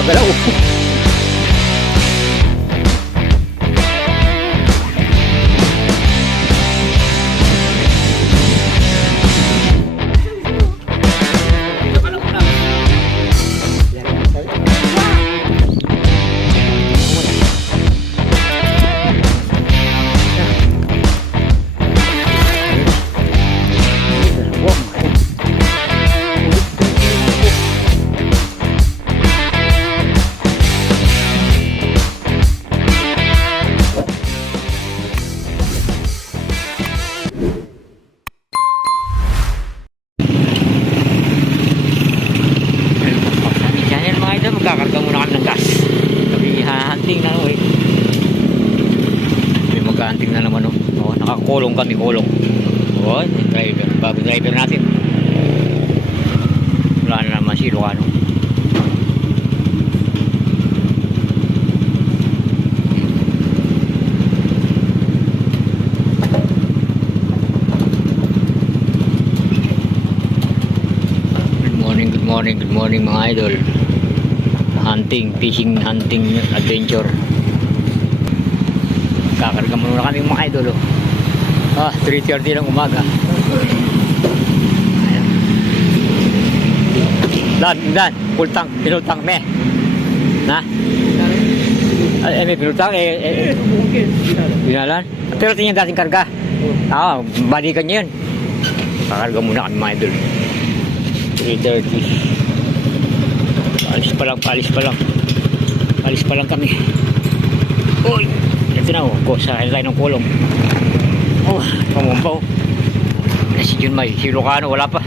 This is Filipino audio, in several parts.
gumagalaw. Magkakarga muna kami ng gas. Kami hahanting na eh. Kami maghahanting na naman oh. Nakakulong kami, kulong. Oh, driver, bago driver natin. Wala na naman si Lucano. Good morning mga idol. Hunting, fishing, hunting, adventure. Kakarga muna kami mga idol 3:30 ng umaga. Dan, full tank, pinutang me. Na? May pinutang binalan. Pero tingin dating karga. Balikan niyo yun. Kakarga muna kami mga idol. 3:30. Palis pa lang kami. Uy, ito na sa tayo ng kulong. Pamumpaw. Si Junmay, si Lucano wala pa.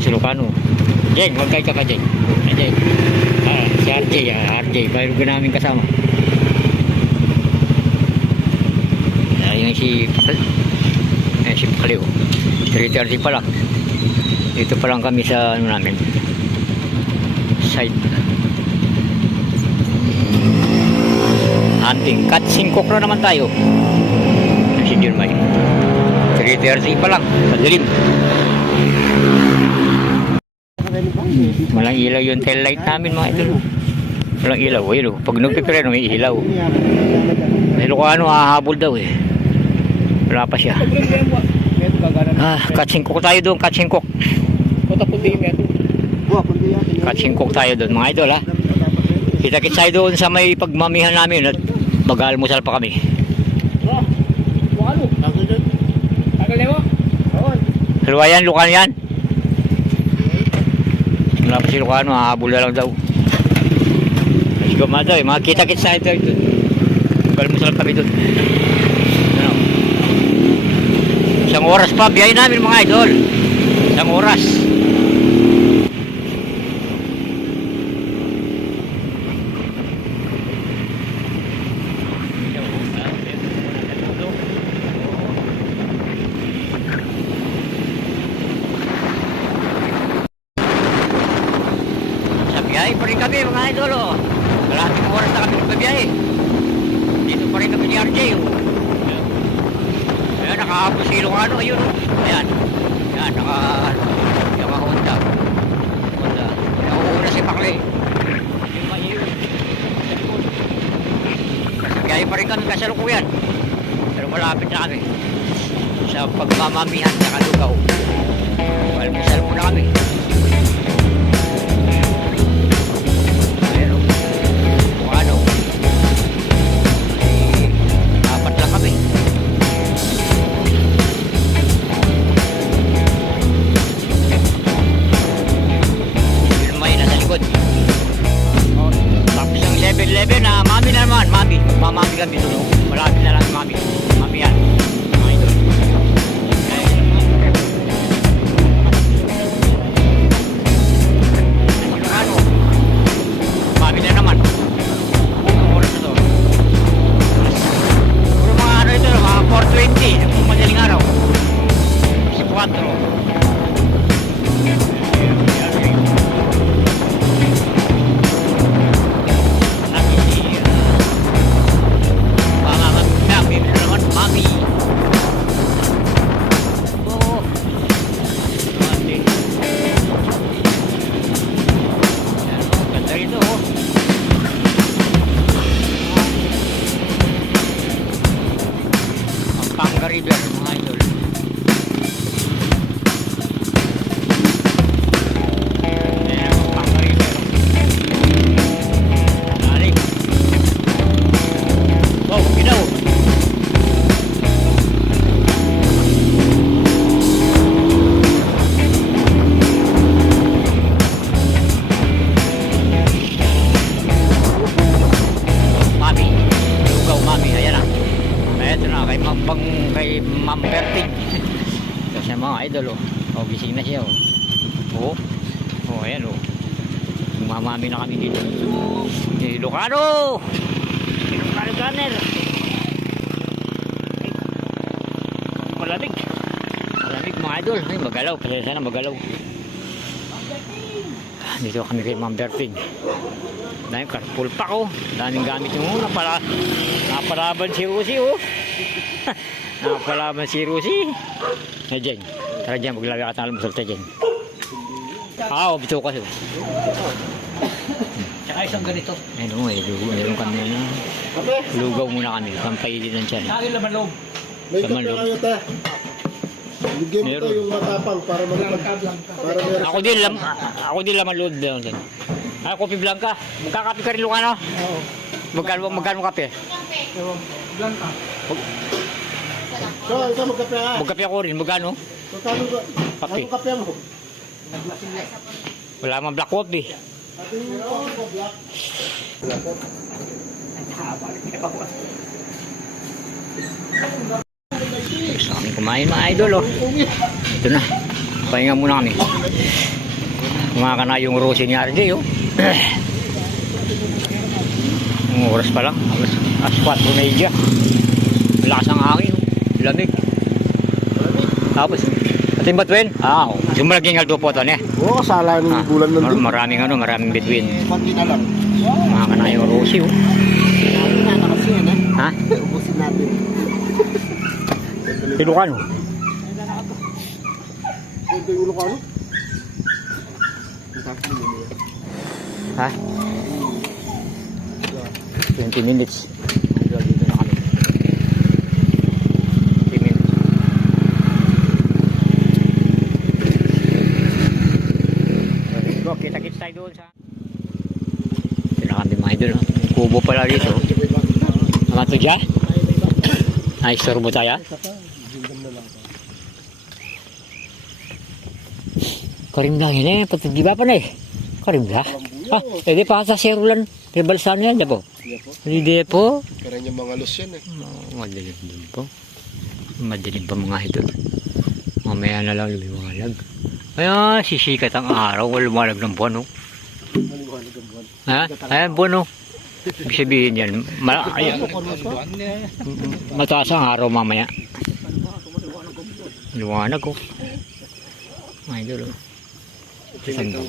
Si Lucano. Jeng, huwag kayo ka Jeng. Jeng. Si RJ, mayroon ka namin kasama. Yung si Pakaliw. 3:30 pa lang. Dito pa lang kami sa namin side hunting. Cut 5 na naman tayo. Si Jermay 3:30 pa lang, madilim. Walang ilaw yung tail light namin mga idol. Walang ilaw. Pag nagpipireno may ilaw. Lucano hahabol daw wala pa siya. Cut 5 tayo doon, cut 5. Cut 5 tayo doon mga idol Kita-kits tayo doon sa may pagmamihan namin at mag-almusal pa kami. Haluayan, Lucano yan. Wala pa si Lucano, hahabol na lang daw. Let's go mga idol, mga kita-kits tayo doon. Mag-almusal kami doon. Isang oras pa, biyahe namin mga idol. Isang oras. Sa biyahe pa rin kami mga idol Kalahating oras na kami nagbabiyahe. Dito pa rin kami ni RJ Nakahabol si Lucano, ayun ayan, naka-Honda nakuuna si Pakli yung maiyo kaya pa rin kami kasalukuyan pero malapit na kami sa pagmamamihan sa Kalugaw. Almusal muna kami. Pero apat lang kami. Tapos ang 7-11 mami na naman, mamami kami doon. Malapit na lang mami yan. Mami na naman. Ang oras na to. Puro mga ito, mga 4:20, madaling araw. Si 4. idol, oh. Oh, gising na siya, oh. Oh. Oh, ayan, oh. Mamami na kami dito. Ilocano! Ilocano gunner! Malamig. Malamig mga idol. Ay, magalaw. Pasensya na magalaw. Dito kami kay Ma'am Berting. Dahil carpool pa ko. Daming gamit yung una para napalaban si Rusi, oh. Napalaban si Rusi. Na dyan. Tara dyan, maglabi ka ng almusal tayo dyan. Bito kasi. Tsaka isang ganito. Ayun mo, meron kami na. Lugaw muna kami. Pampailin ng tiyan. Sa akin laman loob. May Laman kape loob. kayo, te. Bigyan mo Meron. to yung matapang para Blanca. para meron. Ako din laman load doon. Kopi Blanca. Magkakape ka rin, Lucano? Oo. Magkano kape? Blanca. So, ito magkape ka. Magkape ako rin. Magkano? So, kano ba? Kape. Anong kape mo? Wala man black coffee. Ating yung coffee ko, black. Gusto kami kumain mga idol, oh. Ito na. Pahinga muna kami. Kumaka na yung Rosy ni RJ, oh. Ang oras pa lang. Alas 4 na iya. Lakas ang hangin, oh. Lamig. Tapos, ating batuin? Oh. Sumulaging aldo po ito, ne? Oo, kasala ng bulan ng dun. Maraming bituin. Pati na lang. Kumaka na yung Rosy, oh. Ano kasi yan, eh? Ha? Ubusin natin. Ilocano. Ito yung ulo ko, ano? Ang tapos mo yun. Ha? 20 minutes. Dito na kami. 20 minutes. Go, kita-kits tayo doon sa... Dito na kami mga idol. May kubo pala dito. Ang ito dyan? Ay, store mo tayo? Karimda yun eh. Pati di ba pa na eh? Karimda? Edi pa sa serulan. Rebalsan yan, di po? Hindi po. Karen yung mga los yan, eh. Madilim din po. Madilim pa mga idol. Mamaya na lang lumiwalag. Ayan, sisikat ang araw. Lumalag ng buwan, oh. Maliwanag ang buwan. Ha? Ayan, buwan, oh. Ibig sabihin yan. Mataas ang araw mamaya. Liwanag, oh. Mga idol, oh. Sandok.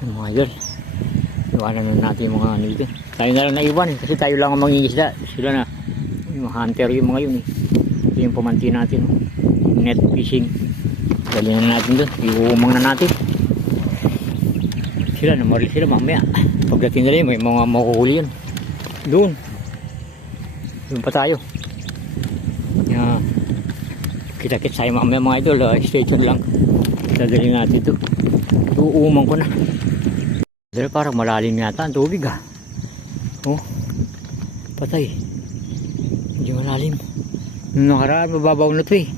Mga idol, iwanan na natin yung mga ano dito. Tayo na lang naiwan kasi tayo lang ang mangingisda. Sila na, yung hunter yung mga yun eh. Ito yung pumanti natin, net fishing. Dali na natin doon, iuumang na natin. Sila, namaril sila mamaya. Pagdating nila yun, may mga makuhuli yun. Doon. Doon pa tayo. Yeah. Kita-kits tayo mamaya mga idol, stay tuned lang. Dadali natin ito. Iuumang ko na. Dahil parang malalim yata ang tubig, ah. Oh, patay. Hindi malalim. Nung nakaraan, mababaw na ito eh.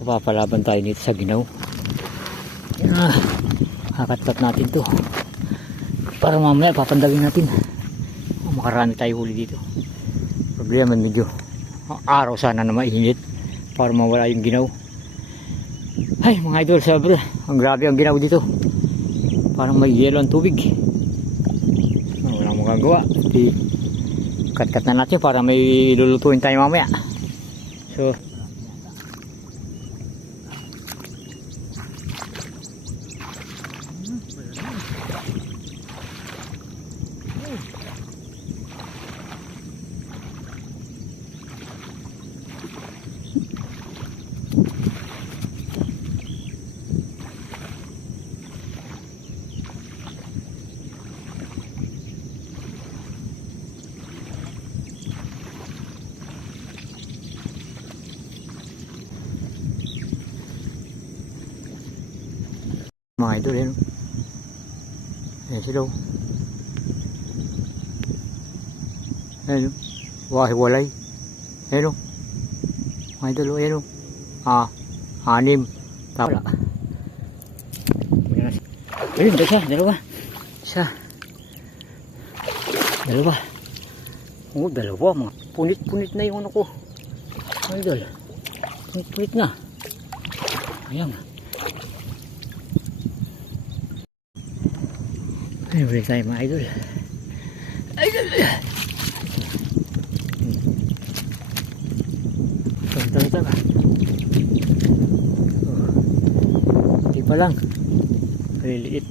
Papapalaban tayo nito sa ginaw. Kakatat natin to. Para mamaya papandagin natin. Makarami tayo huli dito. Problema medyo araw sana na mainit para mawala yung ginaw. Ay mga idol, sabi, ang grabe ang ginaw dito. Parang may yelo ang tubig. Walang magagawa. Cut-cut na natin para may lulutuin tayo mamaya. So, mga idol, yun. Ayan sila. Ayan o. Wahiwalay. Ayan o. Mga idol o. Ayan o. Anim. Tama. Ayun, dalawa. Isa. Dalawa. Oo, dalawa. Mga punit-punit na yung ano ko. Mga idol. Punit-punit na. Ayan. Ayun ulit tayo mga idol. Idol! Tama. Hindi pa lang. Maliliit.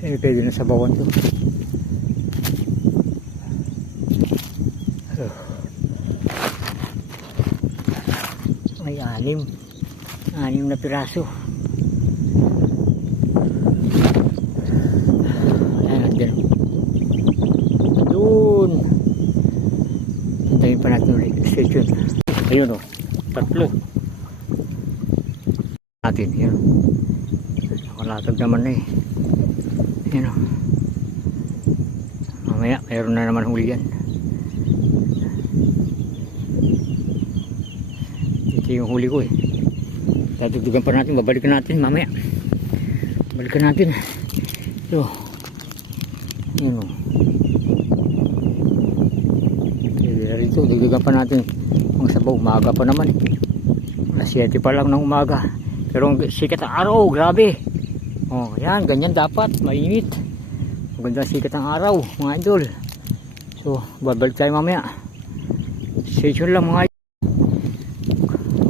Ayun, pwede na sa bawan to. May anim na piraso. Ayan, andyan. Doon. Hintayin pa natin ulit. Stay tuned. Ayun o. 3. Natin. Ayun o. Nakalatag naman na eh. Ayun o. Mamaya, mayroon na naman huli yan. Ito yung huli ko eh. Tatugtugan pa natin, babalikan natin mamaya. Balikan natin. Ito. Ayun o. Rito, dugtugan pa natin. Ang sabaw, umaga pa naman. Alas 7 pa lang ng umaga. Pero sikat ang araw, grabe. Oh, yan, ganyan dapat, mainit. Maganda sikat ang araw, mga idol. So, babalik tayo mamaya. Stay tuned lang mga idol.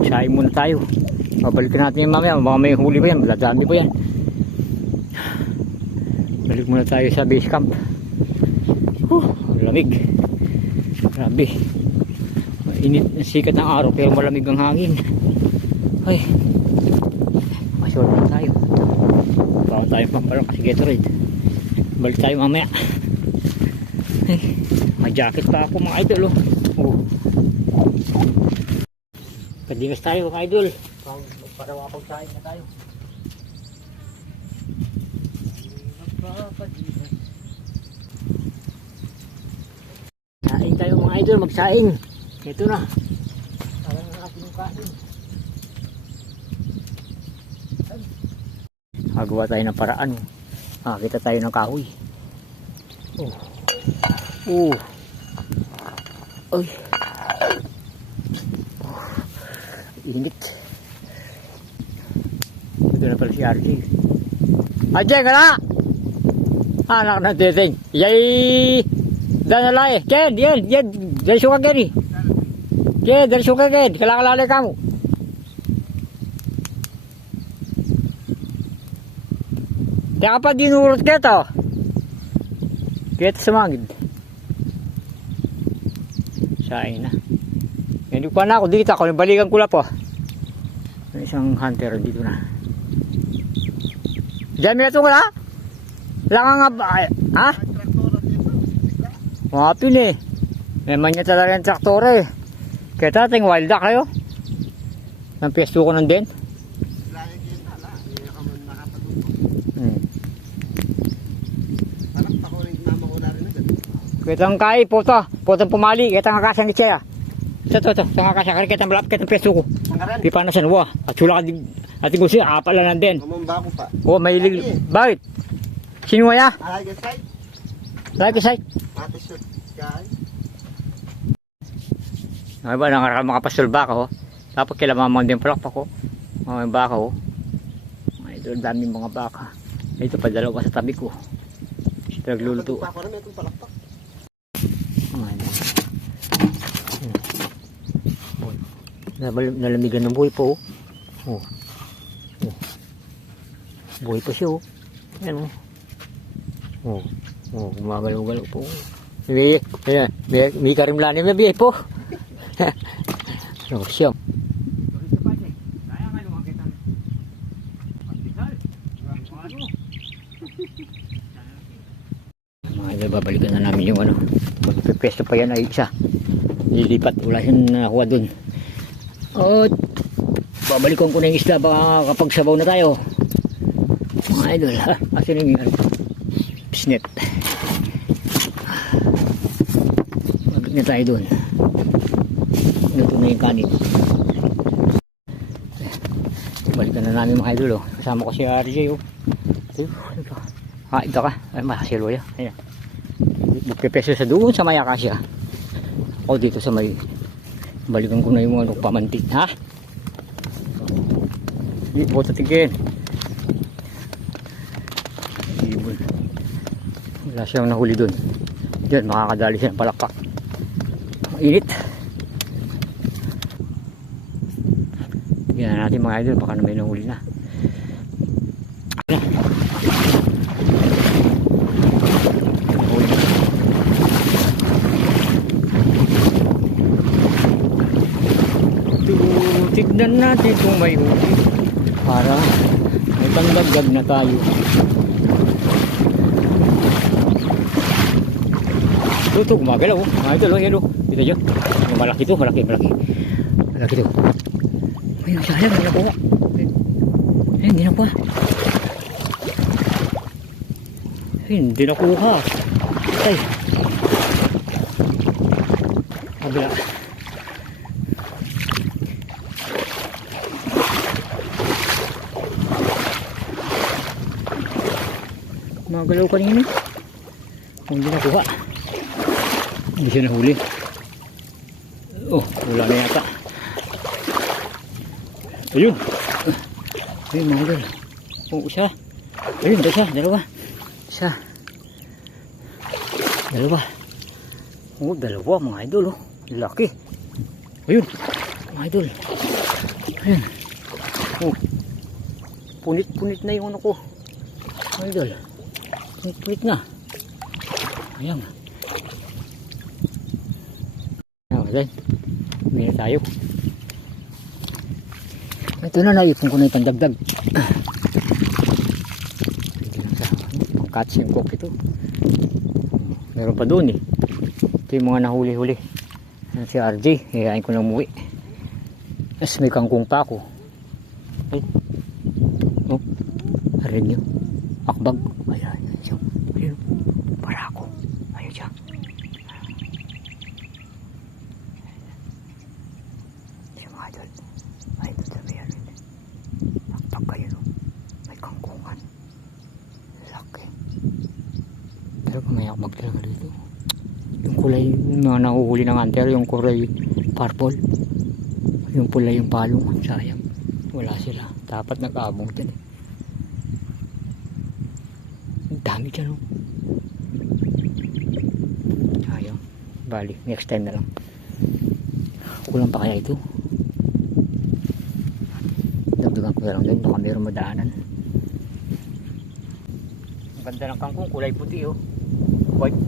Sahin muna tayo. Babalikan natin yung mamaya. Baka may huli pa yan. Maladami pa yan. Balik muna tayo sa base camp. Lamig. Grabe. Mainit ang sikat ng araw pero malamig ang hangin. Ay. Masyon na tayo. Bawang tayo pampalang kasi Gatorade. Balik tayo mamaya. Ay. May jacket pa ako mga idol. Kadingas tayo mga idol. Para makapagsahin na tayo. Saing tayo mga idol, magsaing. Ito na. Parang ang ating kain. Magawa tayo ng paraan. Makakita tayo ng kahoy. Ay. Init. Ito na pala si RJ. RJ ka na! Anak na testing. Yay! Danalay. Ken, yan. Dari suka Ken. Ken, dari suka Ken. Kailangan kamu. Kaya pa dinurot kita. Kita semangid. Saing na. Hindi pa na ako dito. Ako balikan ko lang po. Isang hunter dito na. Diyan na ito ka na? Langang nga ba? Ha? Mapin eh. May manya talaga yung traktor eh. Kaya tating wild duck kayo. Nang pwesto ko nun din. Kitang kai, potong pumali, kitang akasang itya. Ito, sa akasang kari, kitang malapit, kitang peso ko. Di pa na sa nawa. At sula ka, ating gusto, apala lang din. Kumamba ko pa. Oo, may ilig. Bakit? Sino ya? Lagi site. Ate shoot, guys. Ay ba, makapastol baka ho. Tapos kailangan mamang din palak pa ko. May baka ho. Ito, daming mga baka. Ito pa, dalawa sa tabi ko. Ito, nagluluto. Ako na may itong palakpak. Nalamigan ng buhay po. Buhay pa siya. Ayan o. Gumagalaw-galaw po. May karimlani may biyay po. Siya. Babalikan na namin yung ano. Magpipesto pa yan ay isa. Lilipat. Wala siyang nakuha dun. At babalikan ko na yung isda baka kapag sabaw na tayo. Mga idol ha. Asin yung net. Mabit na tayo doon. Luto na yung kanin. Balikan na namin mga idol. Oh. Kasama ko si RJ. Oh. Ito. Ah, ito ka. Ay, makasilo yan. Ayan. Magpipeso sa doon sa may akasya. O dito sa may balikan ko na yung mga pamantik. Ha? Hindi po tatigin. Ibon. Wala siyang nahuli doon. Diyan makakadali siya ng palakpak. Mainit. Tignan natin mga idol. Baka na may nahuli na. Tignan natin kung may huli para may pandagdag na tayo. Ito gumagalaw. Ito lo, yan o. Kita nyo. Malaki to, malaki. Malaki to. Ayun, sayang, hindi nakuha. Ayun, hindi nakuha. Ayun, hindi nakuha. Ay. Kabila. Magalaw kanina. Hindi nakuha. Hindi siya nahuli. Oh, wala na yata. Ayun. Ayun mga idol. Oh, isa. Ayun, isa. Dalawa. Isa. Dalawa. Oh, dalawa mga idol. Oh. Laki. Ayun. Mga idol. Ayun. Oh. Punit-punit na yung ano ko. Mga idol. Punit na. Ayan. Ayan. Uwi na tayo. Ito na, naipon ko na yung pandagdag. Pangkatsi yung cook ito. Meron pa doon eh. Ito yung mga nahuli-huli. Si RJ. Hiyain ko na umuwi. Yes, may kangkong pa ako. Ay. Oh. Arin nyo. Akbag. Ayan. Ayun. Para ako. Ayun siya. Siya mga idol. Ayun sa bayan. Akbag kayo. No? May kangkungan. Laki. Pero may akbag talaga dito. Yung kulay, yung mga nahuhuli ng hunter, yung kulay purple. Yung pula yung palong. Sayang. Wala sila. Dapat nag-aabong dyan eh. Dami dyan oh. Ayaw. Bali, next time na lang. Kulang pa kaya ito? Dagdagan ko na lang din. Baka mayroong madaanan. Ang ganda ng kangkong. Kulay puti oh. White.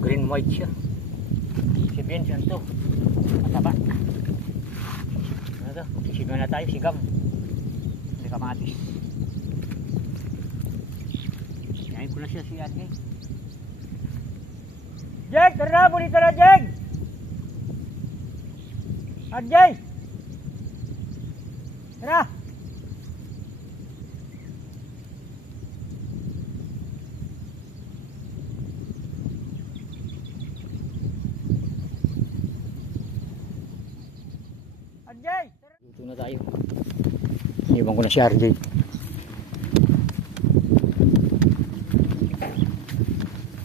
Green white siya. Si Benson to. Mataba. Ano to? Magsisigam na tayo. Sigam. Hindi kamatis. Yain ko na siya si RJ. Jeg! Tara! Bulita na Jeg! RJ! Tara! RJ! Dito na tayo. Iwan ko na si RJ.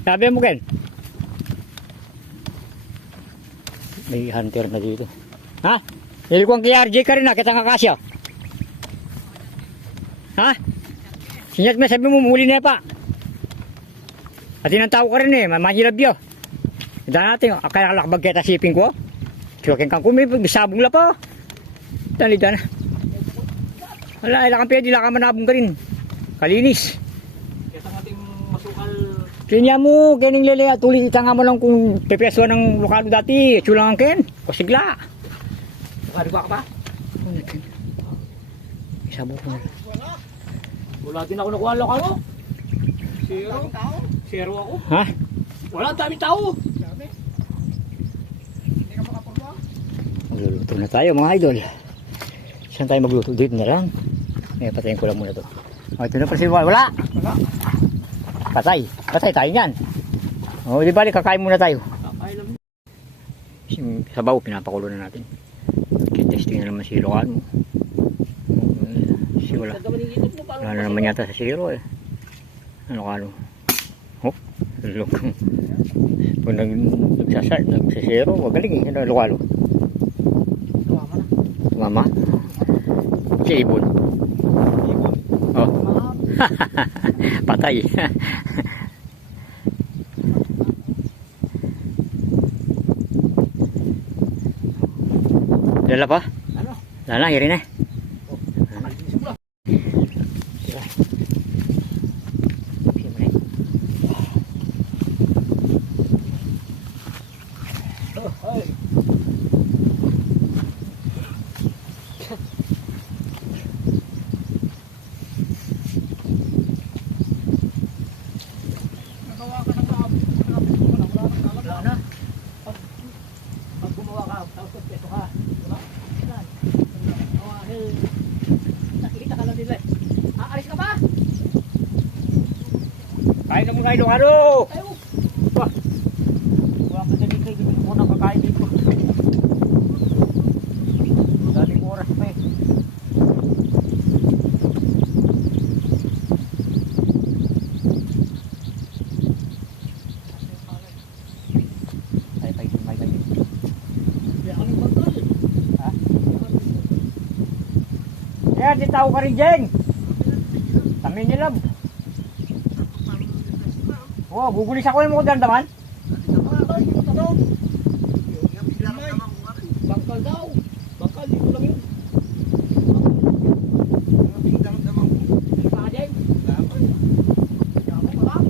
Sabi mo Ken? May hunter na dito. Ha? Ilikuan kay RJ ka rin na, kita nga kasya. Ha? Sinyat mo, sabi mo, muli na pa. At inantaw ka rin eh, mahilab yun. Daan natin, akala kalakbag kita siping ko. Suwakin kang kumi, bisabong la pa. Dali na. Wala, ilang kang pwede, ilang kang manabong ka rin. Kalinis. Kanya mo, kining lele, tuloy itanga mo lang kung pepeso ng lokalo dati. Chulang ang ken, kusigla. Lokalo ba ka ba? Ano ken? Isabot mo. Wala din ako nakuha ang lokalo. Zero ako. Ha? Wala, dami tao. Magluluto na tayo mga idol. Saan tayo magluto? Dito na lang. Patayin ko lang muna to. Oh, ito na pa si wala. Patay. Patay tayo yan. O, di bali, kakain muna tayo. Kakain lang. Yung sabaw, pinapakulo na natin. Kitesting na naman si Ilocano. Si wala. Wala na naman yata sa zero eh. Ilocano. Oh, Ilocano. Pag nagsasero, magaling eh. Ilocano. Tumama na. Tumama. Si Ibon. Ibon. Oh. Patay. Dala pa? Ano? Dala, hirin eh. Nakalisin mo lang. Ay. Nagawa ka ng kapit mo na. Wala na. Pag gumawa ka, tapos peso ka. Wala. Yan. Nakikita ka lang nila eh. Aalis ka ba? Kain na muna Ilocano! Tayo. Wala ka dali kayo, hindi mo na kakain dito. Daling oras pa eh. Ay, may gabi. Yan ang bangkal. Ha? Yan, di tao ka rin, Jeng! Kami nilab. Oh, bubulis ako yung mga dandaman. Bangkal daw. Bangkal, dito lang yun. Pakajeng. Yaman ka lang.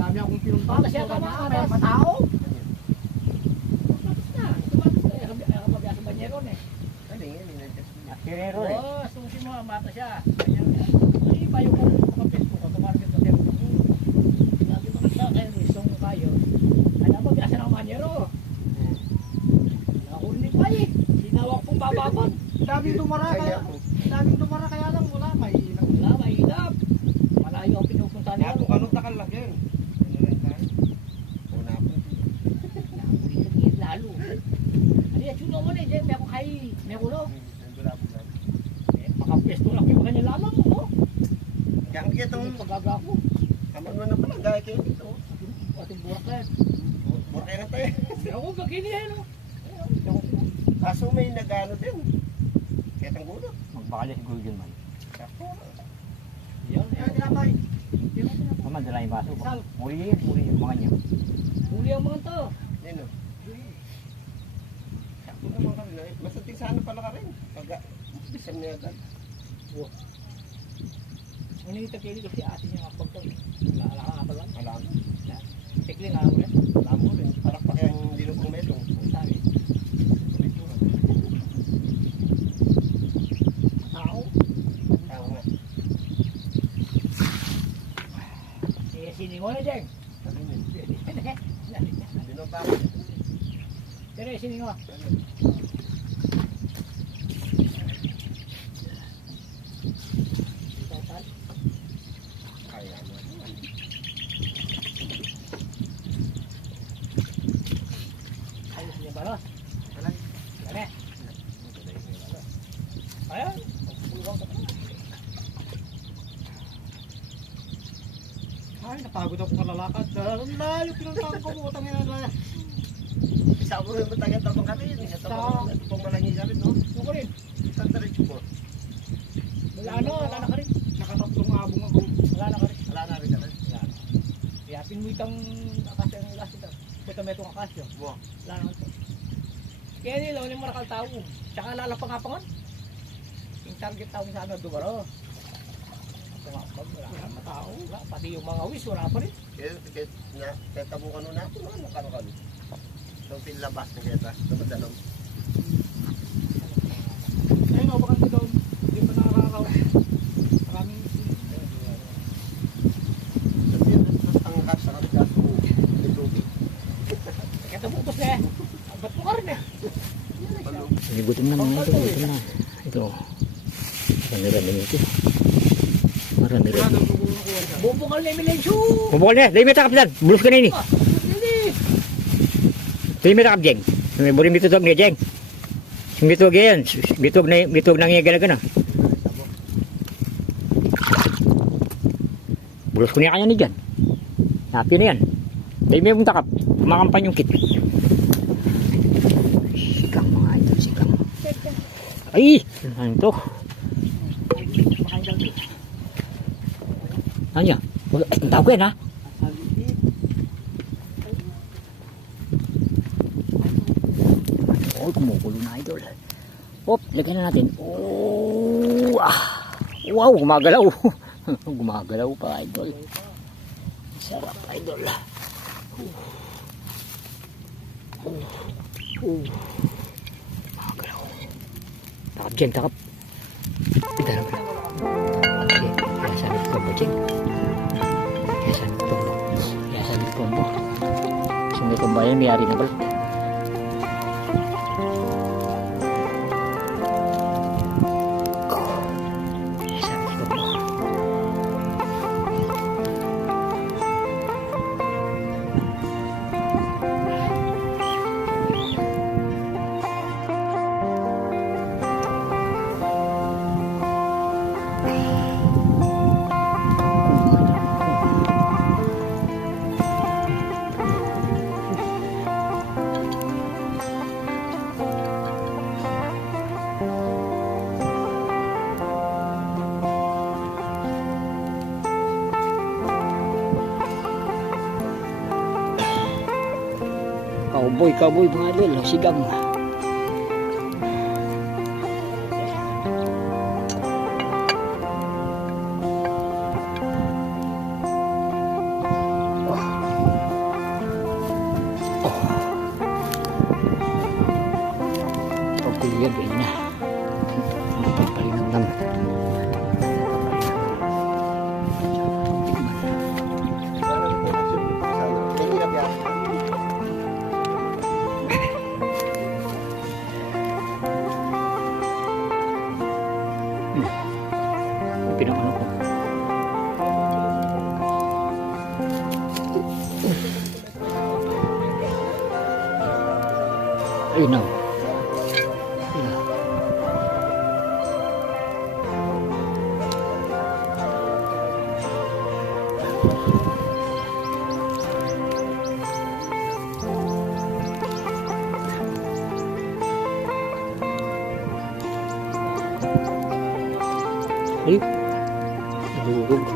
Dami akong pinuntahan. Siya ka na, may matao. Tapos na. Kapabaya sa banyeron eh. Sirero eh. Oo, susi mo, mata siya. Ay, bayo ko kapit ko. Tumarket ko din. Sabi ko sa akin, gusto mo kayo. Kaya magbiasa ng banyero. Nahuli pa eh. Sinawak pong bababag. Daming dumara kaya lang wala. Mahirap. Wala, mahirap. Malayo ang pinupunta niya. takal lang yan. Nahuli lalo. Ano yan, chulo mo na eh. May ako kay, may kulo. Makapesto lang yung kanya lalang mo. Yang itong Pagaga ko. kamad mo na pala, gaya kayo dito. Ating burak na yan. Burakay na tayo. Ako, gagini yan. Kaso may nagano din. Kaya tang gulo. Magbakali siguro yun man. Yan, yan. Tinapay. Naman, dala yung baso. Sal. Muli yung mga niyo. Huli ang mga to. Nino. Sakto naman kami na. Basta tigsano pala ka rin. Pag bisam niya agad. Ano yung tagkili kasi ate niya nga pagto. Wala ka nga lang. Alam. Tikli nga mo yan. Alam mo rin. Parang pa kayang dilupong metong. Sabi. Tao. Tao nga. Eh, sini mo na dyan. Sabi mo. Dino pa ako. Tere, sini mo. Kaya mo. Ayos niya ba, no? Alam. Gane. Ayan. Pagpulong ka pa. Ay, napagod ako kalalakad. Layo pinuntahan ko mo. Tangin na. Isa ko rin matagal tapang kami. Ito pang malangi ka rin, no? Ako rin. Isang diretso ko. Wala na ka rin. Nakatatlong abong ako. Wala na ka rin. Wala na rin ka rin. Wala na. Kaya pinuitang akasya ng last ito. Puta may itong akasya. Wow. Wala na ito. Kaya nila, yung marakal tao. Tsaka lalapangapangan. Yung target tao sa ano, dugaro. Tumapag, wala na matao. Wala. Pati yung mga wis, wala pa rin. Kaya tabukan nun natin, ano karokan? Itong pinlabas na kaya ta, dumadalong. Ayun, baka ito doon. Hindi pa nakakaraw. Maraming Sabi yun, ang kas sa kanila, may tubig. kaya tabutos na eh. Ba't mo ka rin eh? Gutom na mga ito, gutom na. Ito. Ganda-ganda nito. Marami rin. Bubungal na Emilensyo. Bubukal niya. Dahil may takap dyan. Bulus ka na ini. Hindi. Dahil may takap, Jeng. May buling bitutog niya, Jeng. Yung bitutog yan. Bitutog na nga gana-gana. Bulus ko niya kanya ni dyan. Happy na yan. Dahil may mong takap. Kumakampan yung kit. Sigang mga ito. Sigang. Ay! Ano to? Ano yan? Ay, ang tawag yan ha? Oh, kumukulo na idol. Hop, lagyan na natin. Oh, ah. Wow, gumagalaw. Gumagalaw pa idol. Sarap idol. Gumagalaw. Takap dyan, takap. Tignan naman. Okay, kaya sabi ko ba dyan? Kaya sabi ko ba? Kaya sabi ko ba? Sumay kong bayan, mayari na balik. Cowboy mga idol, sigang. Pagkuliyan rin na. Papalinam-nam. Pinakano ko. Ayun na. Ayun. Nagugog.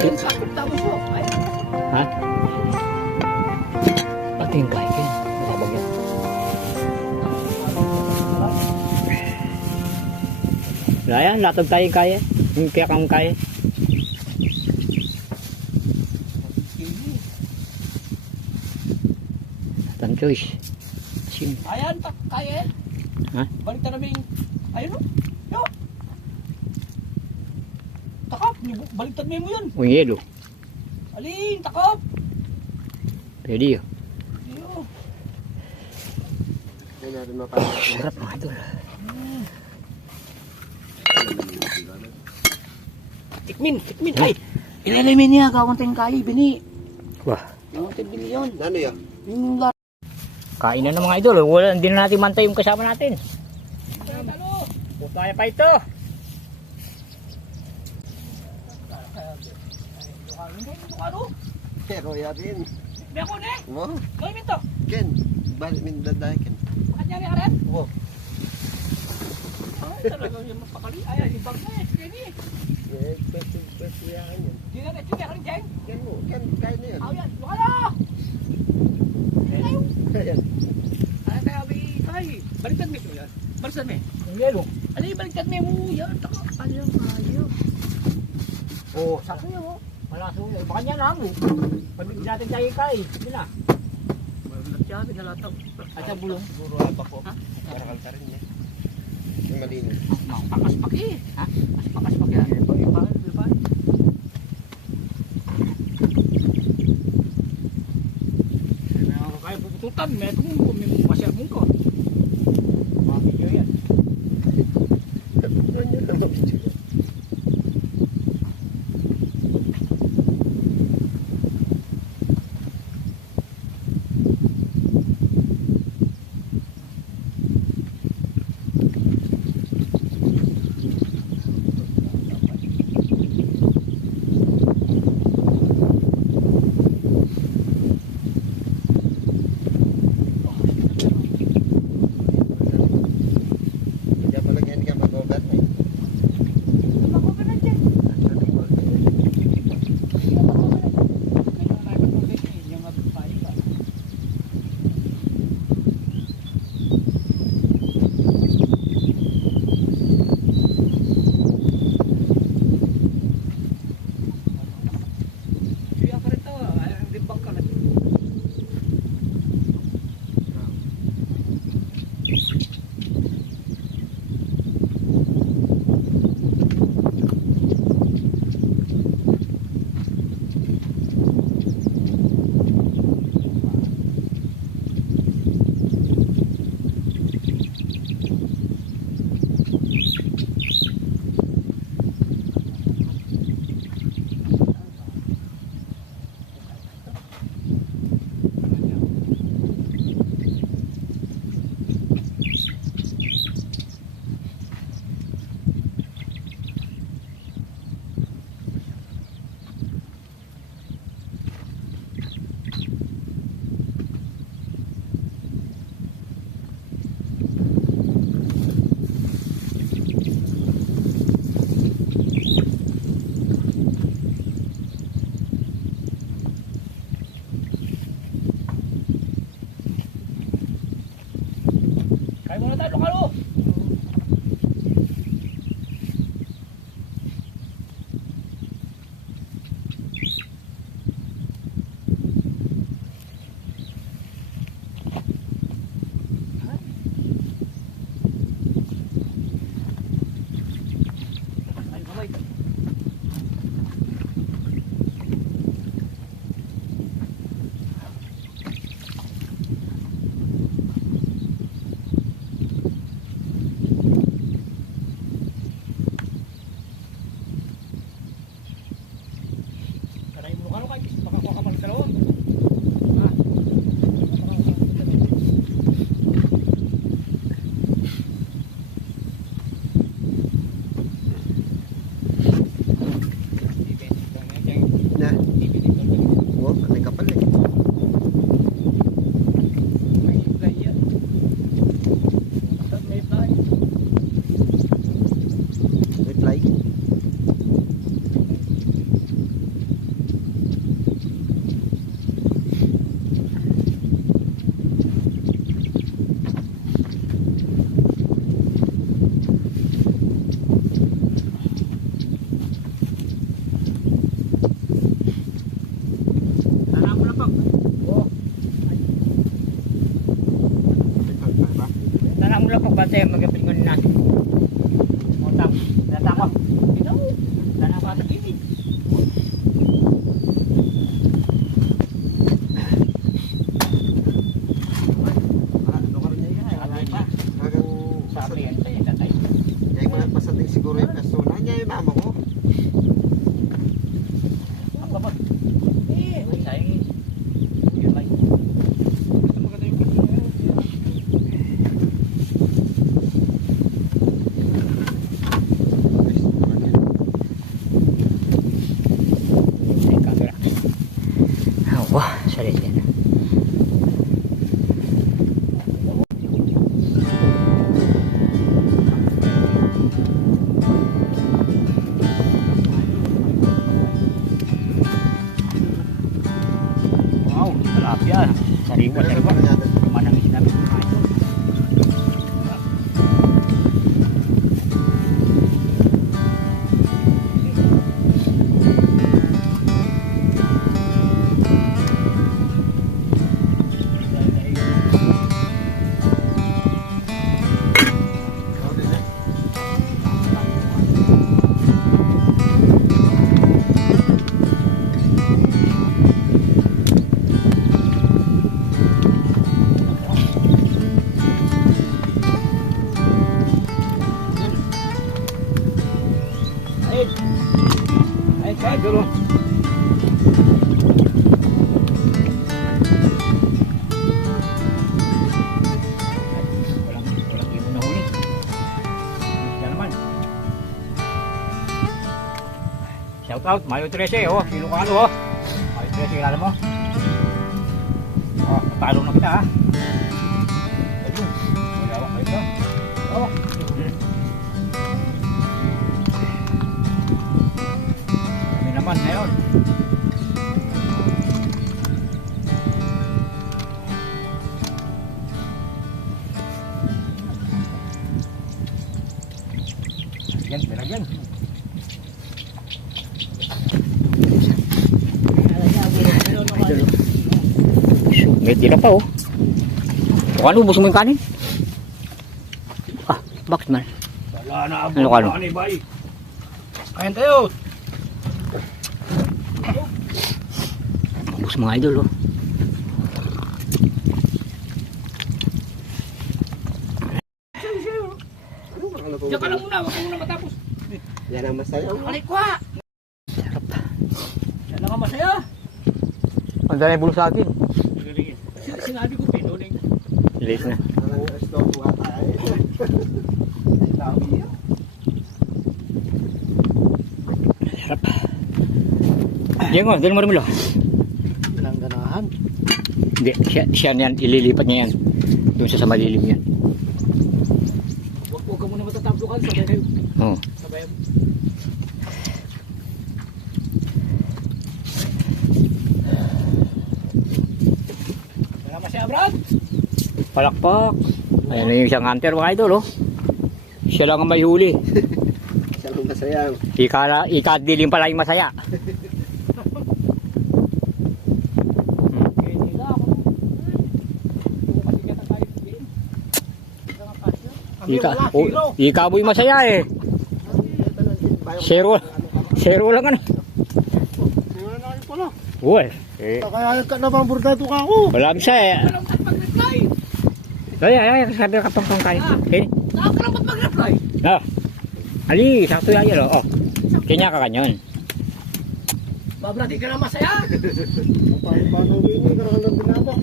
Ayun, sakit tapos mo. Ayun. Ha? Pati yung kaya yan. Masabag yan. Wala yan. Latag tayo yung kaya. Yung kaya kang kaya. Tam choice. Sim. Ayan, kaya. Ha? Balik na namin. Ayun o. Yo. Takap, baliktad mo yun. O yelo. Alin, takap. Pwede yun. Yo. Yan natin mapapagod. Sarap mga idol. Tikmin. Ay, ilalamin niya. Gawang tayong kaya, bini. Wah. Gawang tayong bini yun. Ano yan? Yung lahat. Kain na ng mga idol. Wala, hindi na natin mantay yung kasama natin. Putaya pa ito. Ano? Pero yatin. Beko ne? Mo? Gawin minto. Ken. Balik min daday ken. Kanyari aran? Mo. Ay, talagang yung mapakali. Ay, ibang na eh. Kini. Tuyaan yun. Hindi na ito ka rin dyan. Yan mo, yan, kaya na yun. Aw yan, luka na! Ayun. Ayan. Ay, kaya may ay, baliktad mo ito yan. Baliktad mo. Ang yelo. Ano yung baliktad mo mo? Yan, taka. Ano yung ayaw? Oo, sakto yun oh. Malaso yun. Baka niya namo. Pag natin tayo kay. Hindi na. Malat yan, pinalatag. At sa bulong. Siguro haba po. Marakal ka rin yan. Yung malinis. Pakaspak eh. Ha? Pakaspak yan. Iba. Kaya pupututan, may itong masya mong ko. Mga video yan. Ano yun naman video? Kaya pala yan ka mag-over na eh. Kaya muna tayo, lokalo! Ay, kamay. Kanay mo lokalo kayo, baka kuha ka pala dalawa. Ha? Na? Huwag, anay ka pala eh. May fly yan. Basta may fly. May fly. Tara mo na pag. Oo. May fly pa ba? Tara mo lang pagbate. Magpapingon natin. Utang. Natama. Ito. Tara pa sa ibig. Ano ka rin yan? Sabi pa. Hagang Sabi yan sa'yo. Tatay. Kaya mo nagpasating siguro yung persona niya yung mama ko. Ang kapag. Eh, Uy, sayang eh. Yun ba? ito maganda yung video niya. Ay, camera. Wah, salit yan. Ay, dulo. Walang ibon na huli. Yan naman. Shout out, Mayo 13, oh. Ilocano, oh. Mayo 13, kilala mo? Oh, natalo na kita, ha? Ayun. Wala ako kayo ito. Oh. Kami naman ngayon. Yan, pinagyan. May tira pa, oh. Kung ano, ubos mo yung kanin? Ah, bakit man? Wala na Ano ka, ano? bay. Kain tayo. Ubos mga idol, oh. Diyan ka lang muna, wag ka muna matapos. Yan ang masaya. Kalikwa! Sarap. Yan lang ang masaya. Ang dami bulong sa akin. Sinabi ko, pinuling. Late na. Walang stop ko ata eh. Ay, dami yan. Sarap. Diyan ko, doon mo rin mo. Walang ganahan. Hindi, siya yan, ililipat niya yan. Doon sa malilim yan. Huwag ka muna matataplokan, sabay kayo. Oo. Sabay. Wala masaya, Brad. Palakpak. Ayan na yung isang hunter mga idol, oh. Siya lang ang may huli. Siya lang masaya. Ikadilim pala yung masaya. Eh, nila ako. Kung pasikat na tayo, game. Ito nga pasyo. Ikaboy masaya eh. Zero lang ano. Uy. Kaya ka na bang burdado ka ako? Wala bisa eh. Walang mag-reply. Ay, sabi ka pang kain. Eh, Nakakarapat mag-reply. ah. Ali, sakto yan yun, oh. Kanya ka kanyon. Babra, di ka na masaya. Paano ini ka lang binaba?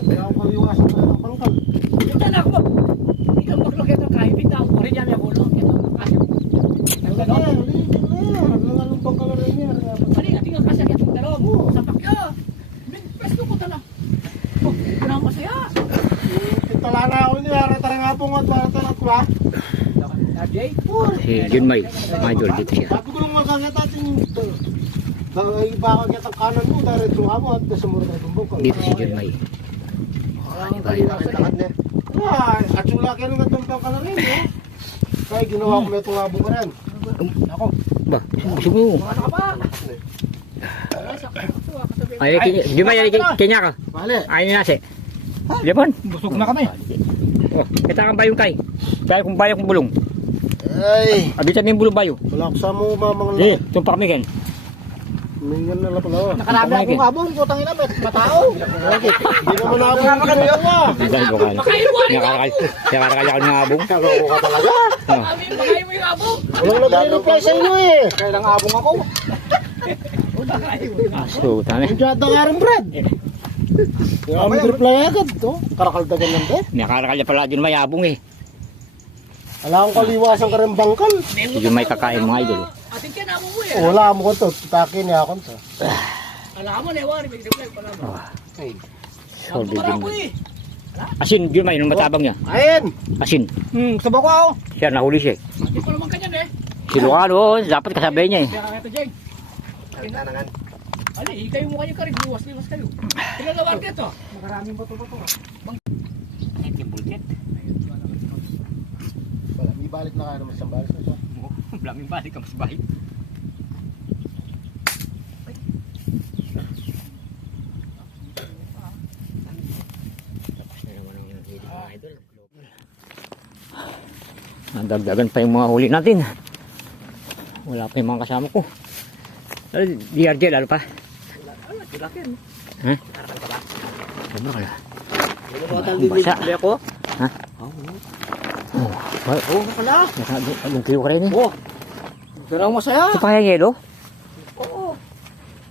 Kaya ako kaliwasan ka ng pangkal. Ito na ako. Hindi ka maglagay ng kahit hindi ako rin yan yung ulo. Ito, kasyo. Ang gano'n. Nangalumpang ka lang niya. Mali, at tingnan kasi ang itong dalawang. Sa pakya. Pwesto ko tala. Oh, di ka na masaya. Tala na ako niya. Retara nga po nga. Para talat ko ha. Jay? Si Junmay, mga idol dito siya. Sabi ko lang magkagat atin yung baka kita ang kanan mo. Dahil ito nga mo. At kasamura na tumbok ka. Dito si Junmay. Lakad niya. At sula ka nung natumpang ka na rin. Kaya ginawa ko na itong labo ka rin. Ako. Ba, busog mo. Ano ka ba? Ay, Junmay, kanya ka. Mali. Ayun na si. Lepon. Busog na kami. Oh, kita kang bayong kay. Kaya kung bayo kong bulong. Ay. Abitan mo yung bulong bayo. Wala ko sa mo mamang Eh, tumpak mi kan. Mingan na lang pala. Nakarami akong abong. Putang ina, matao. Okay. Hindi naman ako ginawa. Dahil ko kan. Nakakaya ko ng abong. Kaloko ka talaga. Oh. Bakayin mo yung abong. Walang nagre-reply sa inyo eh. Kaya lang abong ako. Aso, tama. Ang jada nga rin, Brad. Kaya mag-reply agad. Karakaldagan lang eh. Nakakaya pala dyan may abong eh. Wala akong kaliwasan ka rin bangkal. Yung may kakain mga idol. Ating ka na mo mo eh. Wala mo ko to. Takin niya ako to. Alam mo na yung may reply pala mo. Solid Para din. ko eh. Asin, yun may nung matabang niya. Ayun. Asin. Sabaw ko ako. Siya nahuli siya. Hindi ko naman kanyan eh. Si Lucano, dapat kasabay niya eh. Kaya kaya ito, Jay. Tanangan. Ali, ikaw yung mukha niyo ka rin. Liwas kayo. Tingnan na market to. Makaraming bato-bato. Ito bulket. Wala, may balik na ka naman sa balis na siya. Blaming balik ka mas bahit. Nandagdagan pa yung mga huli natin. Wala pa yung mga kasama ko. DRJ lalo pa. Ha? Ano ka na? Basa. ako? Ha? Oh, Oo, pala. anong kilo ka rin eh? Oo. Pero ang masaya. Ito pa yung yelo? Oo.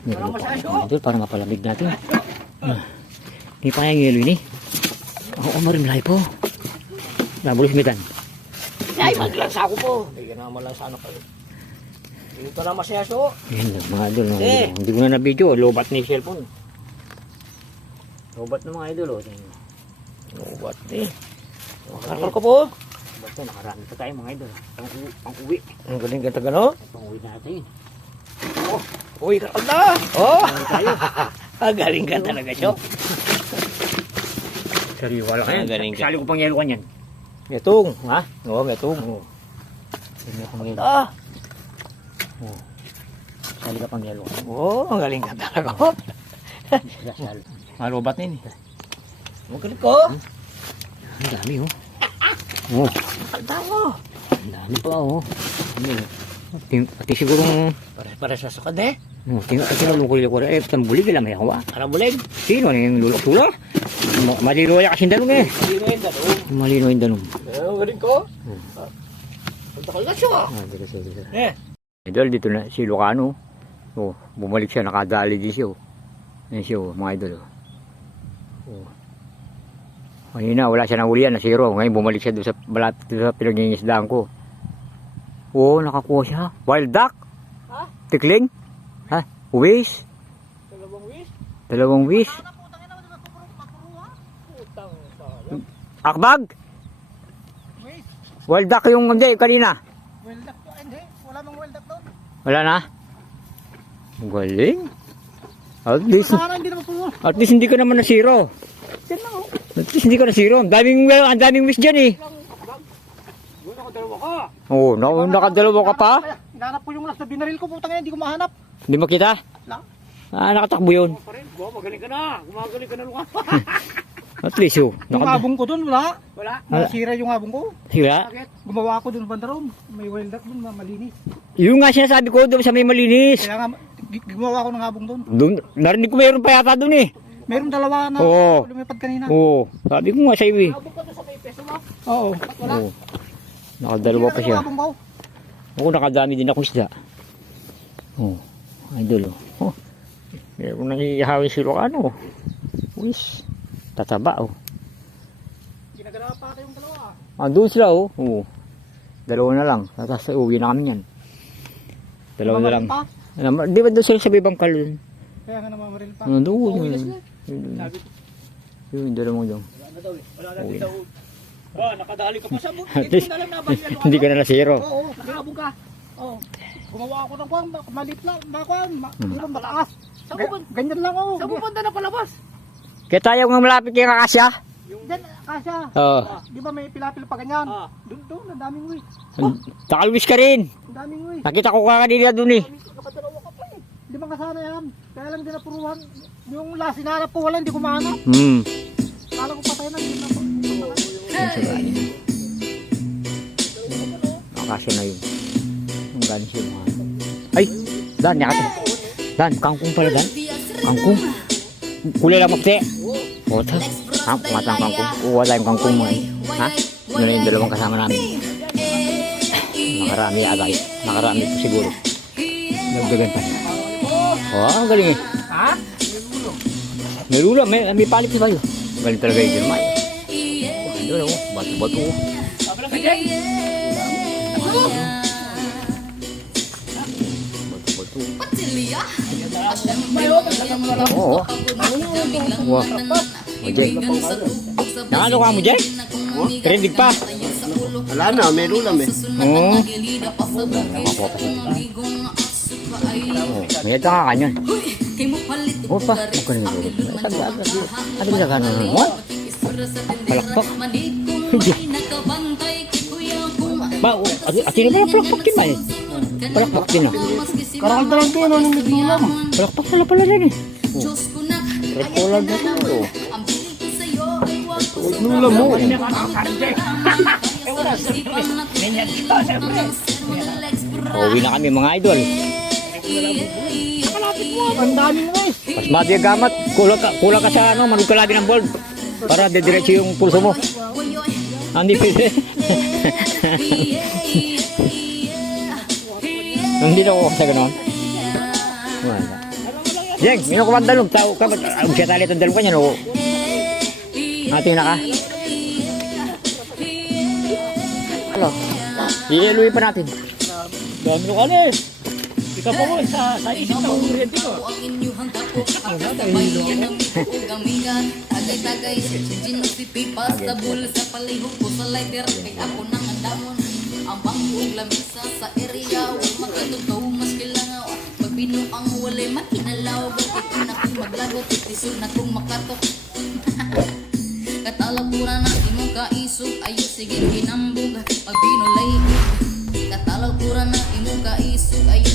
Niluluto kami mga idol para mapalamig natin. Hindi pa yung yelo ini. Oo, marimlay po. Nabulis mitan. Ay, maglansa ako po. Hindi ka na malansa na kayo. Dito na masyaso. Yan lang mga idol. Eh. Hindi ko na na-video. Lobat na yung cellphone. Lobat na mga idol. What eh? Makakal ko po. Lobat na. Nakarami pa tayo mga idol. Pang-uwi. Ang galing ka taga, Pang-uwi natin. Uy, kakal na. Oh! Tayo. Ang galing ka talaga siya. Sariwa lang yan. Galing ka. Sali ko pang yelo kanyan. Metong, ha? Oo, metong. Sali ko pang yelo. Ah! Sali ka pang yelo. Oo, ang galing ka talaga. Sali. Malubat na yun. Ang galing ko. Ang dami oh. Oh. Ang tao. Ang dami pa oh. Pati siguro Para sa sukad eh. tinulukul ko rin. Tambuli ka lang may hawa. Para bulig. Sino na yung lulok-tula? Malino yung kasing dalong eh. Hindi na yun dalo. Malino yung dalong. Ang galing ko. Punta ka na siya. Eh. Idol, dito na si Lucano. Oh, bumalik siya, nakadali din siya. Oh. Yan siya, oh, mga idol. Oh. Kanina, wala siya nahulihan na zero. Ngayon, bumalik siya doon sa balapit doon sa pinagningisdaan ko. Oo, nakakuha siya. Wild duck. Ha? Tikling. Ha? Uwis. Dalawang wish. Dalawang wish. Putang Akbag. wish. Wild duck yung hindi, kanina. Well duck to. Hindi. Wala mang well duck doon. Wala na. Galing. Hindi naman po. At least hindi ka naman na zero. Yan lang oh. At least hindi ka na zero. Ang daming wish dyan eh. Doon ako dalawa ka. Oo, nakadalawa ka pa. Hinanap ko yung last na binaril ko. Putang ina, hindi ko mahanap. Hindi makita? Wala. Nakatakbo yun. Pa rin. Magaling ka na. Gumagaling ka na luka. At least yun. Yung abong ko doon, wala. Wala. Wala. Nasira yung abong ko. Sira? Bakit? Gumawa ako doon bandarom. May wild duck doon, malinis. Yung nga sinasabi ko doon sa may malinis. Kaya nga, gumawa ako ng abong doon. Doon, narinig ko mayroon pa yata doon eh. Meron dalawa na Oo. lumipad kanina. Oo, sabi ko nga sa iyo eh. Abong ko doon sa may peso mo? Oo. Wala. Oo. Nakadalawa pa siya. Yung abong ko. Ako nakadami din ako isda. Oo, idol oh. Oh. Meron nang ihawin si Lucano. Uwis, tataba oh. Ginagalaw pa kayong dalawa. Doon sila oh. Oo. Dalawa na lang. Tapos uwi na kami yan. Dalawa na lang. Pa? Di ba doon sila sa ibang kalon? Kaya nga namamaril pa. Doon Uwi na yun. sila. Sabi ko, Yung dalawang dyan. wala na daw eh. Wala na Uwi daw. Ba, nakadali ka pa sa bukid. At least, Hindi mo na lang nabangyan. hindi ka na na zero. Oo, nakabong ka. Oo. Gumawa ako ng kwan, malit lang, bakwan, hirang mataas. Ganyan lang oh. Saan banda na palabas? Kaya tayo nga malapit kay Kakasya. Diyan, kasya. Oo. Di ba may pilapil pa ganyan? Doon, ang daming wish. Takalwis ka rin. Ang daming wish. Nakita ko ka kanina dun eh. Nakadalawa ka pa eh. Di ba kasana yan? Kaya lang din napuruhan. Yung last sinarap ko, wala, hindi ko mahanap. Kala ko patay na, hindi na po. Kakasya na yun. Ang galing siya mga. Ay! Dan, yakata. Dan, kangkong pala Dan. Kangkong. Kulay lang mapte. O, ta. Ha? Pumatang kangkong. Kuha tayong kangkong mga. Ha? Yun na yung dalawang kasama namin. Nakarami agay. Nakarami ito siguro. Nagdagan pa. Oh, ang galing eh. Ha? May lula, may palip si Bayo. Galing talaga yung Jermay. Doon oh, bato-bato oh. Sabi lang ka dyan. Bato-bato. Oo. Wow. O, Jay. Nakano ka mo, Jay? Trendig pa. Wala na, may ulam eh. Oo. Nakakuha pa siya. May yata nga kanyan. Opa, magkano yung ulit. Ano ba sa kanan mo? Palakpak. Hindi. Ba, atin na pala palakpak din ba eh? Palakpak din ah. Karakal ko yun, anong naglulam? Palakpak pala rin eh. Rekolag na ito. Lulam mo. Pauwi na kami mga idol. Ang daming wish. Mas mabiyagamat. Kulang ka sa ano, manod ka lagi ng bulb. Para dediretso yung pulso mo. Hindi pwede. Hindi na ako sa ganon. Wala. Jeng, minum ko mandalog. Tao ka, ang siya tali itong dalog ka niya, no? Ating na ka. Ano? Iiluwi pa natin. Dami nung ano eh. Ikaw pa mo sa isip na umurin dito. ang inyuhang kapok Pagkasabayan ng ito gamigan Tagay-tagay Ginosipipas sa bul sa palihog ko sa lighter Kay ako nang andamon Ang bangkong lamisa sa area Huwag magkatugaw mas kilangaw Pagbinuang walay makinalaw Ito na kong maglagot Itisod na kong makatok Katalapuran ng imong kaisog Ayo sige hinambog Pagbinulay Katalapuran ng imong kaisog Ayo